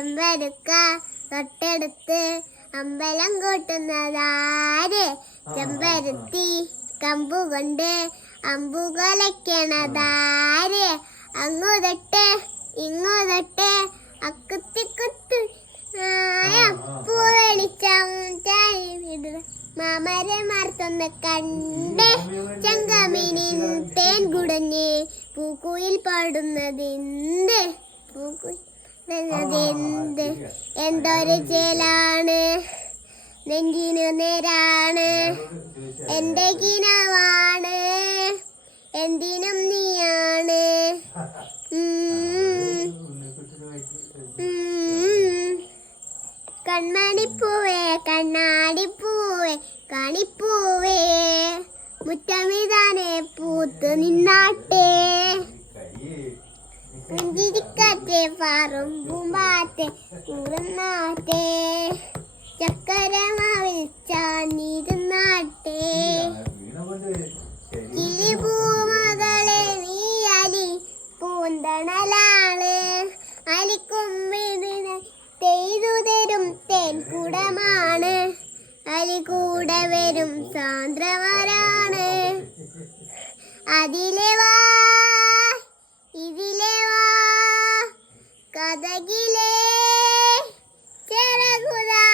ചെമ്പരുക്ക തൊട്ടടുത്ത് അമ്പലം കൂട്ടുന്നതാര്? ചെമ്പരുത്തി കമ്പുകൊണ്ട് അമ്പുകൊലയ്ക്കണതാര്? അങ്ങു തൊട്ട് ഇങ്ങു തൊട്ട് അക്കുത്തിക്കുത്ത് വെളിച്ചം മാമരമാർത്തൊന്ന് കണ്ട് ചെങ്കമീനിൻ തേൻ കുടഞ്ഞ് പൂക്കുയിൽ പാടുന്നതെന്ത്? പൂക്കുയിലെന്ത്? എന്തൊരു ചേലാണ് നെഞ്ചിനു നേരാണ്, എന്റെ കിനാവാണ്, എന്തിനും നീയാണ്. കൺമണിപ്പൂവേ കണ്ണാടിപ്പൂവേ കാണിപ്പൂവേ മുറ്റമിതാനെ പൂത്ത് നിന്നാട്ടെ. പുഞ്ചിരിക്കാറ്റെ പാറും പൂമ്പാറ്റെ കൂറുന്നാട്ടെ, ചക്കരമാവിൽ ചാഞ്ഞിരുന്നാട്ടെ. കിളിപൂമകളെ നീ അലി പൂന്തണലാണ്, അലിക്കുമ്പിന് തെയ്തു തരും തേൻ കുടമാണ്, അലി കൂടെ വരും സാന്ദ്രവരാണ്. അതിലെ വാ ഇതിലെ വാ കഥകിലേ ചെറുകുതാ